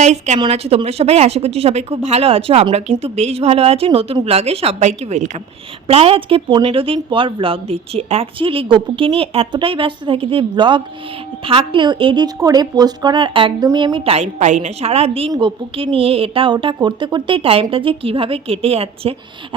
Guys, কেমন আছো তোমরা সবাই? আশা করছি সবাই খুব ভালো আছো। আমরা কিন্তু বেশ ভালো আছি। নতুন ব্লগে সবাইকে ওয়েলকাম। প্রায় আজকে 15 দিন পর ব্লগ দিচ্ছি। অ্যাকচুয়ালি গপুকে নিয়ে এতটাই ব্যস্ত থাকি যে ব্লগ থাকলেও এডিট করে পোস্ট করার একদমই আমি টাইম পাই না। সারা দিন গপুকে নিয়ে এটা ওটা করতে করতেই টাইমটা যে কিভাবে কেটে যাচ্ছে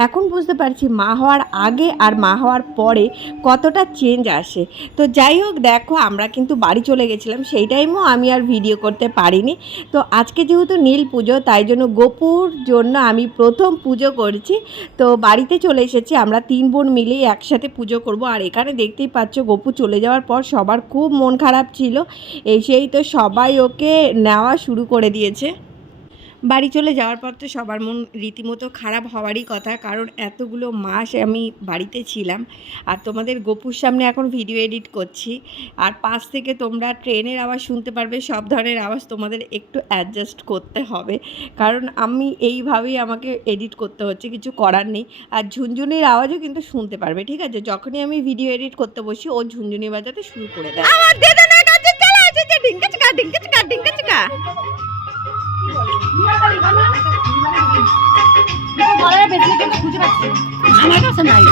এখন বুঝতে পারছি। মা হওয়ার আগে আর মা হওয়ার পরে কতটা চেঞ্জ আসে। তো যাই হোক, দেখো আমরা কিন্তু বাড়ি চলে গেছিলাম, সেই টাইমও আমি আর ভিডিও করতে পারিনি। তো আজকে যেহেতু নীল পুজো, তাই জন্য গোপুর জন্য আমি প্রথম পুজো করছি। তো বাড়িতে চলে এসেছি, আমরা 3 বোন মিলেই একসাথে পুজো করব। আর এখানে দেখতেই পাচ্ছ গপু চলে যাওয়ার পর সবার খুব মন খারাপ ছিল। এসেই তো সবাই ওকে নেওয়া শুরু করে দিয়েছে। বাড়ি চলে যাওয়ার পর তো সবার মন রীতিমতো খারাপ হওয়ারই কথা, কারণ এতগুলো মাস আমি বাড়িতে ছিলাম। আর তোমাদের গপুর সামনে এখন ভিডিও এডিট করছি, আর পাশ থেকে তোমরা ট্রেনের আওয়াজ শুনতে পারবে। সব ধরনের আওয়াজ তোমাদের একটু অ্যাডজাস্ট করতে হবে, কারণ আমি এইভাবেই আমাকে এডিট করতে হচ্ছে, কিছু করার নেই। আর ঝুনঝুনির আওয়াজও কিন্তু শুনতে পারবে, ঠিক আছে? যখনই আমি ভিডিও এডিট করতে বসি ও ঝুনঝুনি বাজাতে শুরু করে দেয়। আমার দেদনের কাছে চলে এসেছে, ঢিঙ্কা চিকা ঢিঙ্কা চিকা ঢিঙ্কা চিকা। আমার কাছে নাই।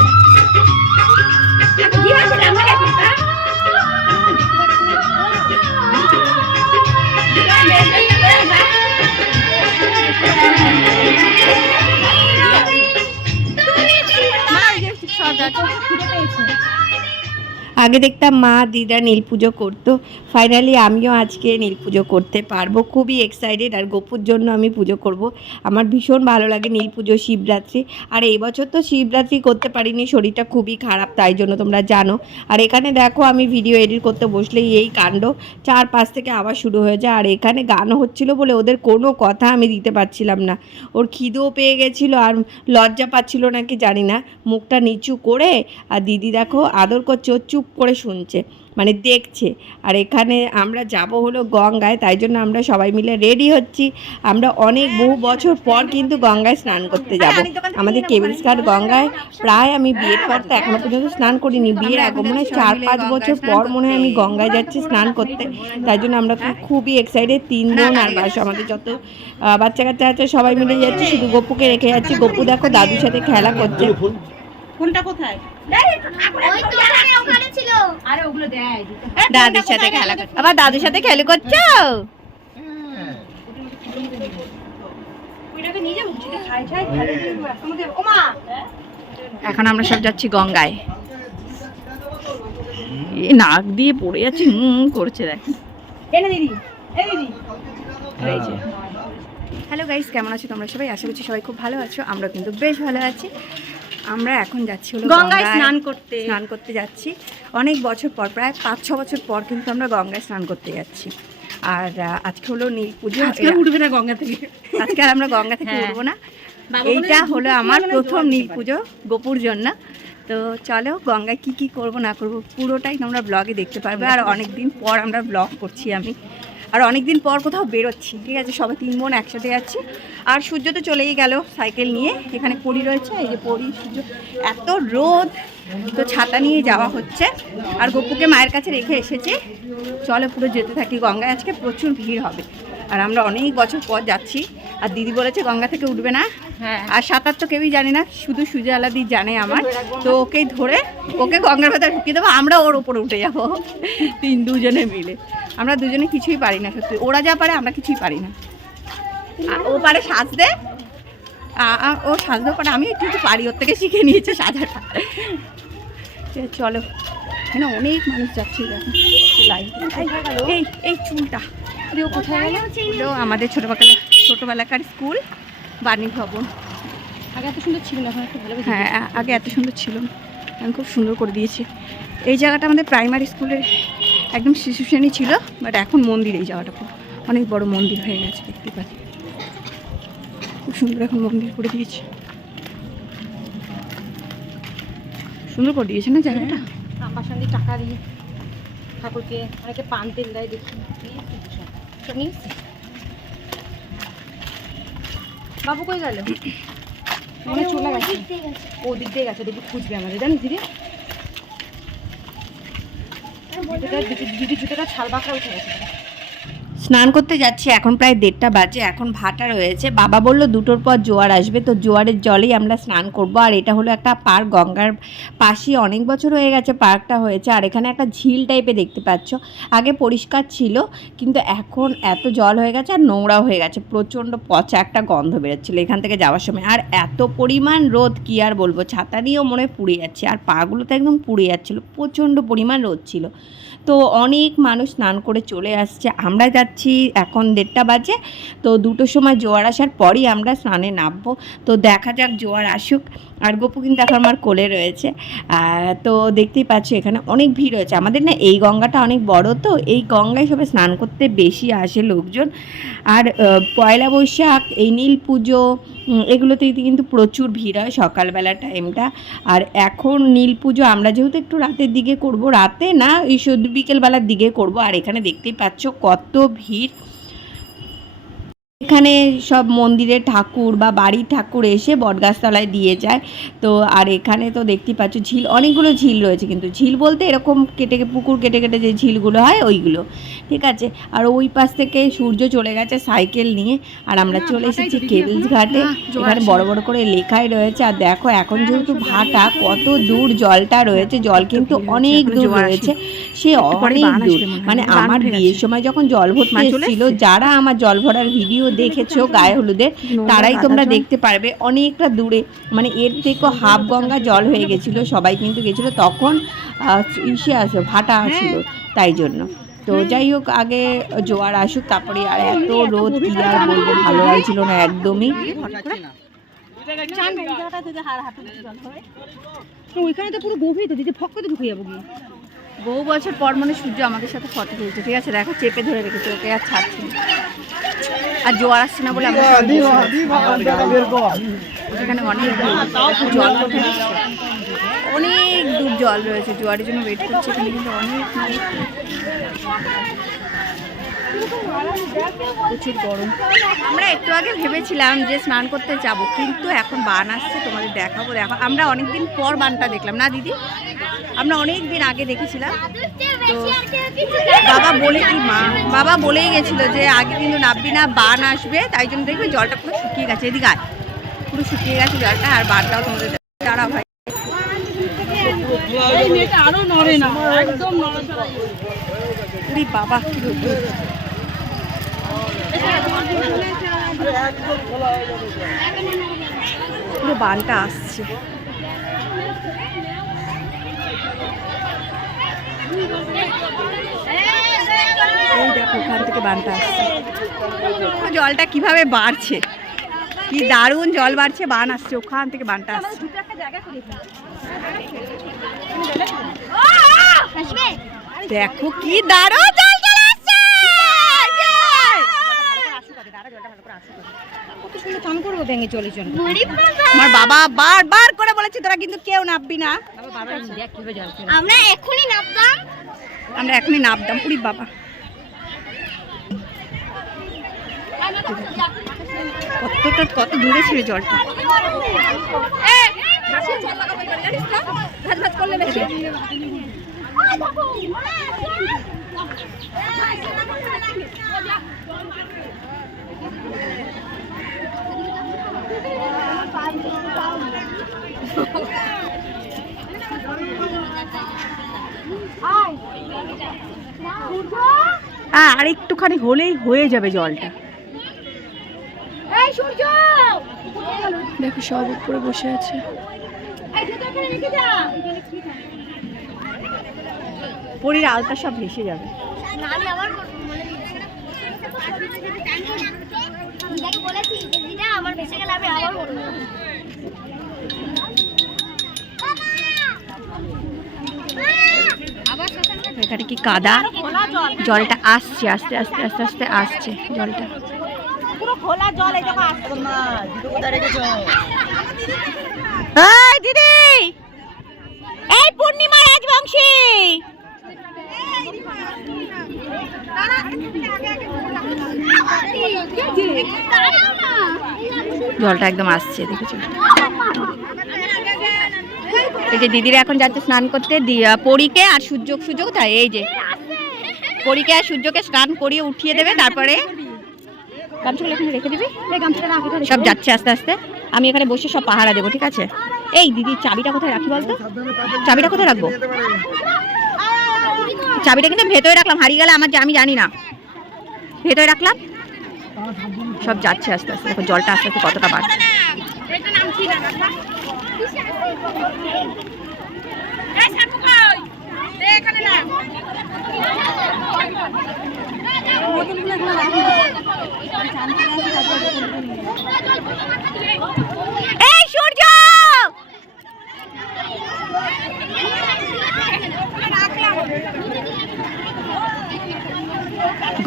আগে দেখতাম মা দিদা নীল পুজো করতো, ফাইনালি আমিও আজকে নীল পুজো করতে পারবো। খুবই এক্সাইটেড। আর গপুর জন্য আমি পুজো করব। আমার ভীষণ ভালো লাগে নীল পুজো, শিবরাত্রি। আর এই বছর তো শিবরাত্রি করতে পারিনি, শরীরটা খুবই খারাপ, তাই জন্য তোমরা জানো। আর এখানে দেখো আমি ভিডিও এডিট করতে বসলেই এই কাণ্ড, 4-5 থেকে আবার শুরু হয়ে যায়। আর এখানে গানও হচ্ছিলো বলে ওদের কোনো কথা আমি দিতে পারছিলাম না। ওর খিদেও পেয়ে গেছিলো আর লজ্জা পাচ্ছিল নাকি জানি না, মুখটা নিচু করে। আর দিদি দেখো আদর করছে, ও চুপ করে শুনছে, মানে দেখছে। আর এখানে আমরা যাব হলো গঙ্গায়, তাই জন্য আমরা সবাই মিলে রেডি হচ্ছি। আমরা অনেক বহু বছর পর কিন্তু গঙ্গায় স্নান করতে যাব। আমাদের কেবিলস ঘাট গঙ্গায় প্রায় আমি বিয়ের পর তো এখনো পর্যন্ত স্নান করিনি। বিয়ের আগে মনে হয় 4-5 বছর পর মনে হয় আমি গঙ্গায় যাচ্ছি স্নান করতে। তাই জন্য আমরা খুবই এক্সাইটেড। 3 বোন আর বাস আমাদের যত বাচ্চা কাচ্চা আছে সবাই মিলে যাচ্ছি, শুধু গপুকে রেখে যাচ্ছি। গপু দেখো দাদুর সাথে খেলা করছে। কোনটা কোথায়? দাদুর সাথে খেলা করছো? আবার দাদুর সাথে খেলা করছো? এখন আমরা সব যাচ্ছি গঙ্গায়। নাক দিয়ে পড়ে যাচ্ছে, করছে দেখ। হ্যালো গাইস, কেমন আছো তোমরা সবাই? আশা করছি সবাই খুব ভালো আছো। আমরা কিন্তু বেশ ভালো আছি। আমরা এখন যাচ্ছি হলো গঙ্গায় স্নান করতে যাচ্ছি। অনেক বছর পর, প্রায় 5-6 বছর পর কিন্তু আমরা গঙ্গায় স্নান করতে যাচ্ছি। আর আজকে হলো নীল পুজো। উঠবে না গঙ্গা থেকে, আজকে আর আমরা গঙ্গা থেকে উঠবো না। এইটা হলো আমার প্রথম নীল পুজো গপুর জন্য। তো চলো গঙ্গায় কি কি করব না করব পুরোটাই তোমরা ব্লগে দেখতে পারবে। আর অনেক দিন পর আমরা ব্লগ করছি আমি, আর অনেক দিন পর কোথাও বেরোচ্ছি, ঠিক আছে? সবাই 3 বোন একসাথে যাচ্ছি। আর সূর্য তো চলেই গেল সাইকেল নিয়ে। এখানে পরি রয়েছে, এই যে পরি, সূর্য, এত রোদ, তো ছাতা নিয়ে যাওয়া হচ্ছে। আর গপুকে মায়ের কাছে রেখে এসেছি। চলো পুরো যেতে থাকি গঙ্গায়। আজকে প্রচুর ভিড় হবে, আর আমরা অনেক বছর পর যাচ্ছি। আর দিদি বলেছে গঙ্গা থেকে উঠবে না। আর সাঁতার তো কেউই জানে না, শুধু সুজা আলাদি জানে আমার। তো ওকেই ধরে ওকে গঙ্গার ভেতরে ঢুকিয়ে দেবো, আমরা ওর ওপরে উঠে যাবো। দুজনে মিলে। আমরা দুজনে কিছুই পারি না, সত্যি। ওরা যা পারে আমরা কিছুই পারি না। ও পারে সাজতে, ও সাজতেও পারে, আমি একটু পারি, ওর থেকে শিখে নিয়েছে সাজাটা। চলো, এখানে অনেক মানুষ যাচ্ছে দেখো লাইন। এই চুলটা কোথায় গেল? আমাদের ছোটোবেলাকার স্কুল বাণী ভবন। আগে এত সুন্দর ছিল না, এখন একটু ভালো। হ্যাঁ, আগে এত সুন্দর ছিল, এখন খুব সুন্দর করে দিয়েছে। এই জায়গাটা আমাদের প্রাইমারি স্কুলের একদম শিশু শ্রেণী ছিল, বাট এখন মন্দির। এই জায়গাটা খুব অনেক বড় মন্দির হয়ে গেছে, দেখতে পাচ্ছি। খুব সুন্দর এখন মন্দির করে দিয়েছে, সুন্দর করে দিয়েছে না জায়গাটা। আমার সঙ্গে টাকা দিয়ে ঠাকুরকে অনেকে পান তেল দেয়, দেখি বাবু কই গেল? মনে চলে গেছে, ও দিক দিয়ে গেছে, দেখি খুঁজবে আমাদের, জানিস দিদি? দিদি জুতোটা ছাল বাঁকড়া উঠে গেছে। স্নান করতে যাচ্ছি, এখন প্রায় 1:30 বাজে। এখন ভাটা রয়েছে, বাবা বলল 2টোর পর জোয়ার আসবে, তো জোয়ারের জলেই আমরা স্নান করব। আর এটা হলো একটা পার্ক, গঙ্গার পাশে, অনেক বছর হয়ে গেছে পার্কটা হয়েছে। আর এখানে একটা ঝিল টাইপের দেখতে পাচ্ছ, আগে পরিষ্কার ছিল কিন্তু এখন এত জল হয়ে গেছে আর নোংরাও হয়ে গেছে, প্রচণ্ড পচা একটা গন্ধ বেরোচ্ছিলো এখান থেকে যাওয়ার সময়। আর এত পরিমাণ রোদ, কি আর বলবো, ছাতা নিয়েও মনে হয় পুড়ে যাচ্ছে, আর পাগুলো তো একদম পুড়ে যাচ্ছিলো, প্রচণ্ড পরিমাণ রোদ ছিল। তো অনেক মানুষ স্নান করে চলে আসছে, আমরা যাচ্ছি, এখন 1:30 বাজে। তো 2টোর সময় জোয়ার আসার পরই আমরা স্নানে নামবো। তো দেখা যাক জোয়ার আসুক। আর গপু কিন্তু এখন আমার কোলে রয়েছে। তো দেখতেই পাচ্ছ এখানে অনেক ভিড় হয়েছে। আমাদের না এই গঙ্গাটা অনেক বড়, তো এই গঙ্গায় সবাই স্নান করতে বেশি আসে লোকজন। আর পয়লা বৈশাখ, এই নীল পুজো, এগুলোতে কিন্তু প্রচুর ভিড় হয় সকালবেলা টাইমটা। আর এখন নীল পুজো আমরা যেহেতু একটু রাতের দিকে করব, রাতে না এই শুধু বিকেলবেলার দিকে করব। আর এখানে দেখতেই পাচ্ছ কত ভিড়। এখানে সব মন্দিরের ঠাকুর বা বাড়ির ঠাকুর এসে বটগাছতলায় দিয়ে যায়। তো আর এখানে তো দেখতেই পাচ্ছ ঝিল, অনেকগুলো ঝিল রয়েছে, কিন্তু ঝিল বলতে এরকম পুকুর কেটে কেটে যে ঝিলগুলো হয় ওইগুলো, ঠিক আছে। আর ওই পাশ থেকে সূর্য চলে গেছে সাইকেল নিয়ে, আর আমরা চলে এসেছি কেবলস ঘাটে। এখানে বড় বড় করে লেখাই রয়েছে। আর দেখো এখন যেহেতু ভাটা, কত দূর জলটা রয়েছে, জল কিন্তু অনেক দূর রয়েছে, সে অনেক দূর। মানে আমার বিয়ের সময় যখন জল ভর্তি এসেছিল, যারা আমার জল ভরার ভিডিও দেখেছো গায়ে হলুদের, তারাই তোমরা দেখতে পারবে অনেকটা দূরে, মানে এর থেকেও হাফ গঙ্গা জল হয়ে গেছিল, সবাই কিন্তু গেছিলো তখন। ইসে আসো ভাটা ছিল, তাই জন্য। তো যাই হোক, আগে জোয়ার আসুক তারপরে। আর এত রোদ, কি আর বলবো, ভালো লাগছিল না একদমই। ওইখানে তো পুরো গভীর, তো দিদি ফক্ক তো ঢুকে যাবো গিয়ে। বহু বছর পর মানে সূর্য আমাদের সাথে ফটো তুলছে, ঠিক আছে, দেখো চেপে ধরে রেখেছে, ওকে আর ছাড়ছে না। আর জোয়ার আসছে না বলে আমরা এখানে অনেক জল, অনেক দূর জল রয়েছে, জোয়ারের জন্য ওয়েট করছে এখানে, কিন্তু অনেক প্রচুর গরম। আমরা একটু আগে ভেবেছিলাম যে স্নান করতে যাব, কিন্তু এখন বান আসছে, তোমাদের দেখাবো। দেখো আমরা অনেকদিন পর বানটা দেখলাম না দিদি, আমরা অনেক দিন আগে দেখেছিলাম। তো বাবা বলেই গেছিলো যে আগে কিন্তু নামবি না, বান আসবে, তাই জন্য দেখবে জলটা পুরো শুকিয়ে গেছে, এদিকে আয়, পুরো শুকিয়ে গেছে জলটা। আর বানটাও তোমাদের দাঁড়া ভাই, আরো নড়ে না, একদম নড়াচড়া। বাবা কি রোদ্দুর। পুরো বানটা আসছে, এই দেখো ওখান থেকে বানটা আসছে, জলটা কিভাবে বাড়ছে, কি দারুণ জল বাড়ছে, বান আসছে, ওখান থেকে বানটা আসছে। দেখো কি দারুণ জল চলে আসছে, কত সুন্দর চান করবো ব্যাঙে চলে চলে। আমার বাবা বারবার করে বলেছে তোরা কিন্তু কেউ নামবি না, আমরা এখনই নামতাম, উড়ি বাবা। কত দূরে ছিল জলটা, আর একটুখানি হলেই হয়ে যাবে জলটা। দেখো সব উপরে বসে আছে, পরীর আলতা সব ভেসে যাবে। এখানে কি কাদা, জলটা আসছে আস্তে আস্তে আস্তে আস্তে আসছে জলটা, পুরো খোলা জল। এই দেখো আসছে না, এই দিদি, এই পূর্ণিমা রাজবংশী, জলটা একদম আসছে, দেখেছো। এই যে দিদিরা এখন যাচ্ছে স্নান করতে, পরীকে আর সুযোগ তাই, এই যে পরীকে আর সূর্যকে স্নান করিয়ে উঠিয়ে দেবে, তারপরে গামছাগুলো এখানে রেখে দিবি। সব যাচ্ছে আস্তে আস্তে, আমি এখানে বসে সব পাহারা দেবো, ঠিক আছে? এই দিদি, চাবিটা কোথায় রাখি বলতো? চাবিটা কোথায় রাখবো? চাবিটা কিন্তু ভেতরে রাখলাম, হারিয়ে গেলে আমি জানি না, ভেতরে রাখলাম। সব যাচ্ছে আস্তে আস্তে, দেখো জলটা আস্তে আস্তে কতটা বাড়ছে। এই সূর্য,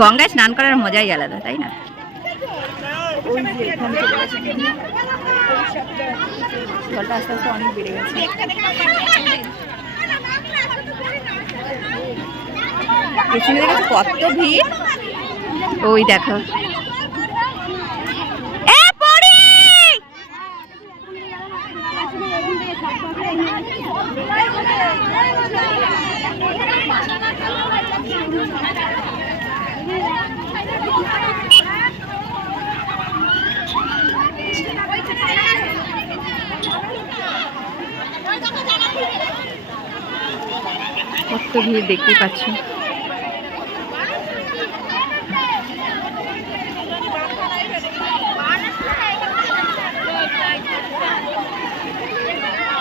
গঙ্গায় স্নান করার মজাই আলাদা, তাই না? জলটা আস্তে আস্তে অনেক বেড়ে গেছে। পেছনে দেখেছো কত ভিড়, ওই দেখো। কত ভিড় দেখতেই পাচ্ছ।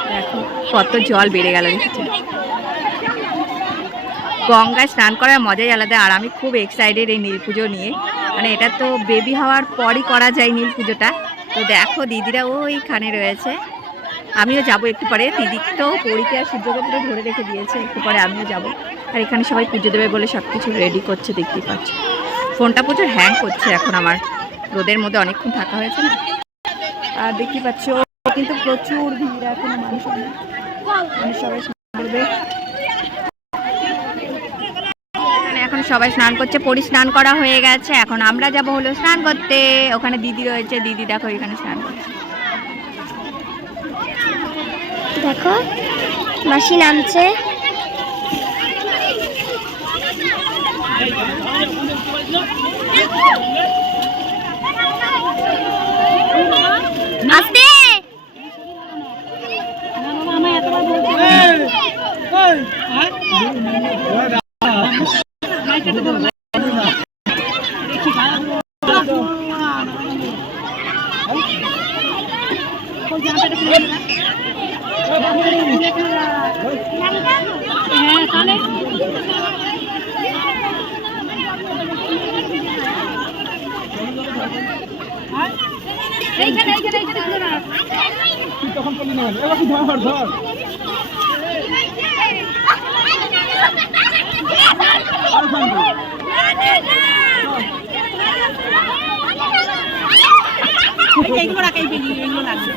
দেখো কত জল বেড়ে গেল, দেখেছো? গঙ্গায় স্নান করার মজাই আলাদা। আর আমি খুব এক্সাইটেড এই নীল পুজো নিয়ে, মানে এটা তো বেবি হওয়ার পরই করা যায় নীল পুজোটা। তো দেখো দিদিরা ওইখানে রয়েছে, আমিও যাবো একটু পরে। দিদি তো পরীকে আর সূর্যকে পুরো ধরে রেখে দিয়েছে, একটু পরে আমিও যাবো। আর এখানে সবাই পুজো দেবে বলে সব কিছু রেডি করছে, দেখতেই পাচ্ছ। ফোনটা প্রচুর হ্যাং করছে এখন আমার, রোদের মধ্যে অনেকক্ষণ থাকা হয়েছে না। আর দেখতেই পাচ্ছ কিন্তু প্রচুর ভিড়, এখন মানুষ সবাই স্নান করবে। এখন সবাই স্নান করছে, পরি স্নান করা হয়ে গেছে, এখন আমরা যাব হলো স্নান করতে। ওখানে দিদি রয়েছে, দিদি দেখো এখানে স্নান করছে। দেখো মাসি নামছে। আস্তে তখন করলি না, এবার কি ধর ধর এইগুলো রাখাই ফেলি, এইগুলো লাগবে।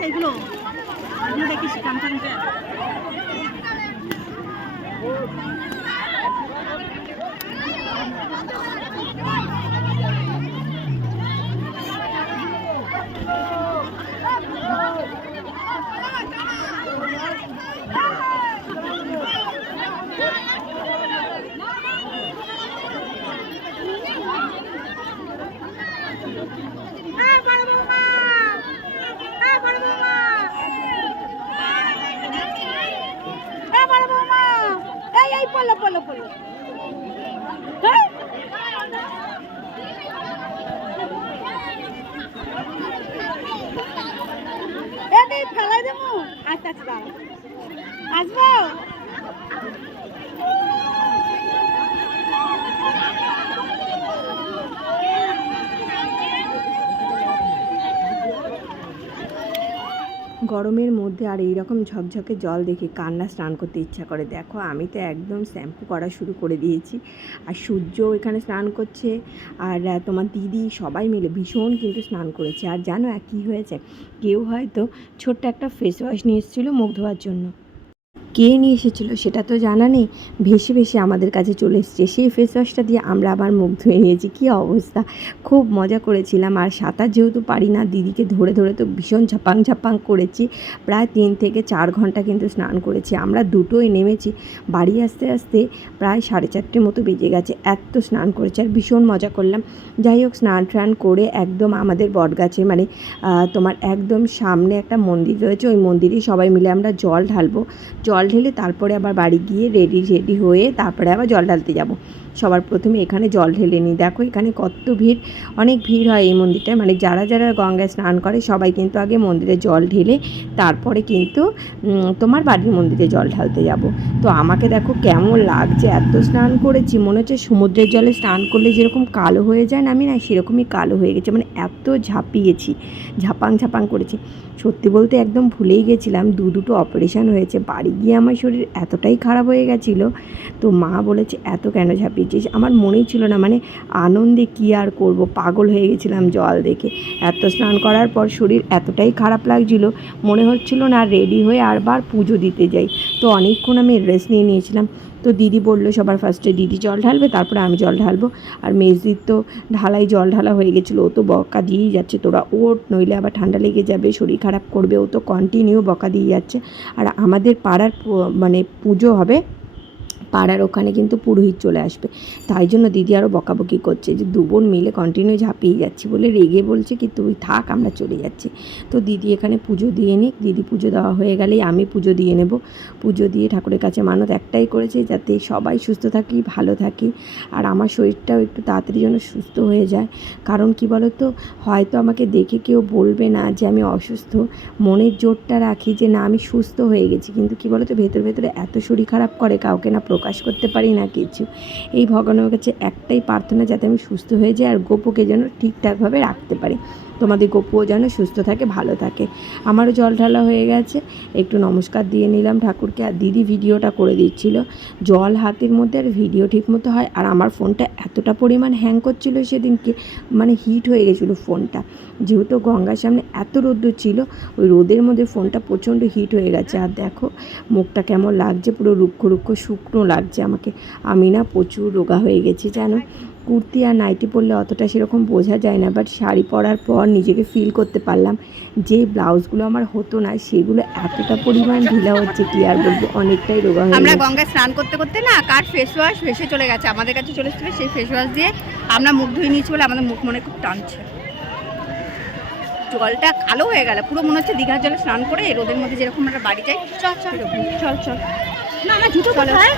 সেইগুলো দেখিস কামটা পড়লো পড়লো পড়লো। ফেলাই দেবো। আচ্ছা আচ্ছা আসবো। গরমের মধ্যে আর এইরকম ঝকঝকে জল দেখে কান্না স্নান করতে ইচ্ছা করে। দেখো আমি তো একদম শ্যাম্পু করা শুরু করে দিয়েছি, আর সূর্য এখানে স্নান করছে, আর তোমার দিদি সবাই মিলে ভীষণ কিন্তু স্নান করেছে। আর জানো কী হয়েছে, কেউ হয়তো ছোট্ট একটা ফেস ওয়াশ নিয়ে এসেছিলো মুখ ধোয়ার জন্য। কে নিয়ে এসেছিলো সেটা তো জানা নেই, ভেসে ভেসে আমাদের কাছে চলে এসেছে। সেই ফেস ওয়াশটা দিয়ে আমরা আবার মুখ ধুয়ে নিয়েছি। কী অবস্থা, খুব মজা করেছিলাম। আর সাঁতার যেহেতু পারি না, দিদিকে ধরে ধরে তো ভীষণ ঝাপাং ঝাপাং করেছি। প্রায় 3 থেকে 4 ঘন্টা কিন্তু স্নান করেছি। আমরা দুটোই নেমেছি, বাড়ি আসতে আসতে প্রায় 4:30 মতো বেজে গেছে। এত স্নান করেছি আর ভীষণ মজা করলাম। যাই হোক, স্নান টান করে একদম আমাদের বটগাছে মানে তোমার একদম সামনে একটা মন্দির রয়েছে, ওই মন্দিরে সবাই মিলে আমরা জল ঢালবো। জল ঢেলে তারপরে আবার বাড়ি গিয়ে রেডি হয়ে তারপরে আবার জল ঢালতে যাব। সবার প্রথমে এখানে জল ঢেলে নিই। দেখো এখানে কত ভিড়, অনেক ভিড় হয় এই মন্দিরটায়। মানে যারা যারা গঙ্গায় স্নান করে সবাই কিন্তু আগে মন্দিরে জল ঢেলে তারপরে কিন্তু তোমার বাড়ির মন্দিরে জল ঢালতে যাব। তো আমাকে দেখো কেমন লাগছে, এত স্নান করেছি মনে হচ্ছে সমুদ্রের জলে স্নান করলে যেরকম কালো হয়ে যায় না, আমি না সেরকমই কালো হয়ে গেছে। মানে এত ঝাঁপিয়েছি, ঝাপাং করেছি। সত্যি বলতে একদম ভুলেই গেছিলাম দুটো অপারেশান হয়েছে। বাড়ি গিয়ে আমার শরীর এতটাই খারাপ হয়ে গেছিলো, তো মা বলেছে এত কেন ঝাঁপিয়েছিস। আমার মনেই ছিল না, মানে আনন্দে কী আর করব, পাগল হয়ে গেছিলাম জল দেখে। এত স্নান করার পর শরীর এতটাই খারাপ লাগছিল, মনে হচ্ছিল না রেডি হয়ে আরবার পুজো দিতে যাই। তো অনেকক্ষণ আমি রেস্ট নিয়েছিলাম। তো দিদি বললো সবার ফার্স্টে দিদি জল ঢালবে, তারপরে আমি জল ঢালবো। আর মেজদির তো ঢালাই জল ঢালা হয়ে গেছিলো, ও তো বকা দিয়েই যাচ্ছে, তোরা ওঠ নইলে আবার ঠান্ডা লেগে যাবে, শরীর খারাপ করবে। ও তো কন্টিনিউ বকা দিয়ে যাচ্ছে। আর আমাদের পাড়ার মানে পুজো হবে, পাড়ার ওখানে কিন্তু পুরোহিত চলে আসবে, তাই জন্য দিদি আরও বকাবকি করছে যে 2 বোন মিলে কন্টিনিউ ঝাঁপিয়ে যাচ্ছি বলে রেগে বলছে কি তুই থাক আমরা চলে যাচ্ছি। তো দিদি এখানে পুজো দিয়ে নিক, দিদি পুজো দেওয়া হয়ে গেলেই আমি পুজো দিয়ে নেব। পুজো দিয়ে ঠাকুরের কাছে মানত একটাই করেছি, যাতে সবাই সুস্থ থাকি, ভালো থাকি, আর আমার শরীরটাও একটু তাড়াতাড়ি যেন সুস্থ হয়ে যায়। কারণ কি বলো তো, হয়তো আমাকে দেখে কেউ বলবে না যে আমি অসুস্থ, মনের জোরটা রাখি যে না আমি সুস্থ হয়ে গেছি, কিন্তু কি বলো তো ভেতরে এত শরীর খারাপ করে কাউকে না প্রকাশ করতে পারি না কিছু। এই ভগবানের কাছে একটাই প্রার্থনা যাতে আমি সুস্থ হয়ে যাই আর গোপুকে যেন ঠিকঠাকভাবে রাখতে পারি, তোমাদের গোপুও যেন সুস্থ থাকে, ভালো থাকে। আমারও জল ঢালা হয়ে গেছে, একটু নমস্কার দিয়ে নিলাম ঠাকুরকে। আর দিদি ভিডিওটা করে দিচ্ছিল, জল হাতের মধ্যে আর ভিডিও ঠিকমতো হয়। আর আমার ফোনটা এতটা পরিমাণ হ্যাং করছিল সেদিনকে, মানে হিট হয়ে গেছিলো ফোনটা, যেহেতু গঙ্গার সামনে এত রোদ্দুর ছিল, ওই রোদের মধ্যে ফোনটা প্রচণ্ড হিট হয়ে গেছে। আর দেখো মুখটা কেমন লাগছে, পুরো রুক্ষ শুকনো লাগছে আমাকে। আমি না প্রচুর রোগা হয়ে গেছি জানো। কুর্তি আর নাইটি পরলে অতটা সেরকম বোঝা যায় না, বাট শাড়ি পরার পর নিজেকে ফিল করতে পারলাম যে ব্লাউজগুলো আমার হতো না সেগুলো এতটা পরিমাণ ঢিলা হচ্ছে কি আর বলবো, অনেকটাই রোগা হয়ে আমরা গেছে। গঙ্গায় স্নান করতে করতে না কার ফেস ওয়াশ ভেসে চলে গেছে, আমাদের কাছে চলে এসেছিল। সেই ফেস ওয়াশ দিয়ে আমরা মুখ ধুয়ে নিয়েছি বলে আমাদের মুখ মনে খুব টানছে। জলটা কালো হয়ে গেল, পুরো মনে হচ্ছে দীঘার জলে স্নান করে রোদের মধ্যে যেরকম আমরা বাড়ি যাই। চল না আমার জুতো কোথায়?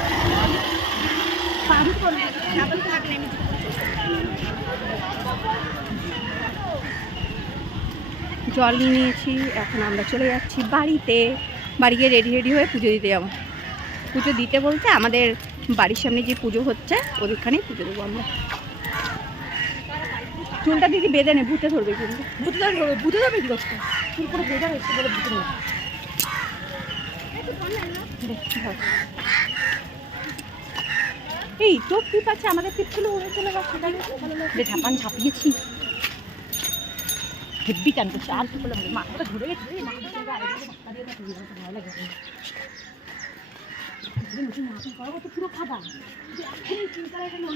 জল নিয়ে নিয়েছি, এখন আমরা চলে যাচ্ছি বাড়িতে। বাড়ি গিয়ে রেডি হয়ে পুজো দিতে যাবো। পুজো দিতে বলতে আমাদের বাড়ির সামনে যে পুজো হচ্ছে ওদেরখানেই পুজো দেবো আমরা। চুলটা দিদি বেঁধে নে, ভূতে ধরবে কিন্তু। ভূতে ধরবে কি করতে? চুল করে বেঁধে রেখে বলে ভূতে ধরবে। এই তোর টিপ আছে, আমাদের টিপগুলো উড়ে চলে গেছে। ঝাপান ঝাঁপিয়েছি, হেব্বি টান করছে। আর কি বলে মাথাটা ধরে গেছে, ভালো লাগে। পুরো খাবার লাগছে।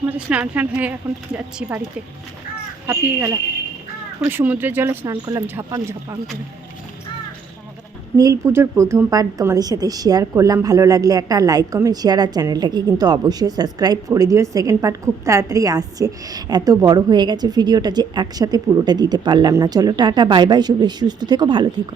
আমাদের স্নান হয়ে এখন যাচ্ছি বাড়িতে। হাঁপিয়ে গেলাম, পুরো সমুদ্রের জলে স্নান করলাম ঝাপাং করে। নীল পুজোর প্রথম পার্ট তোমাদের সাথে শেয়ার করলাম। ভালো লাগলে একটা লাইক কমেন্ট শেয়ার আর চ্যানেলটাকে কিন্তু অবশ্যই সাবস্ক্রাইব করে দিও। সেকেন্ড পার্ট খুব তাড়াতাড়ি আসছে। এত বড় হয়ে গেছে ভিডিওটা যে একসাথে পুরোটা দিতে পারলাম না। চলো টাটা, বাই বাই, সুস্থ থেকো, ভালো থেকো।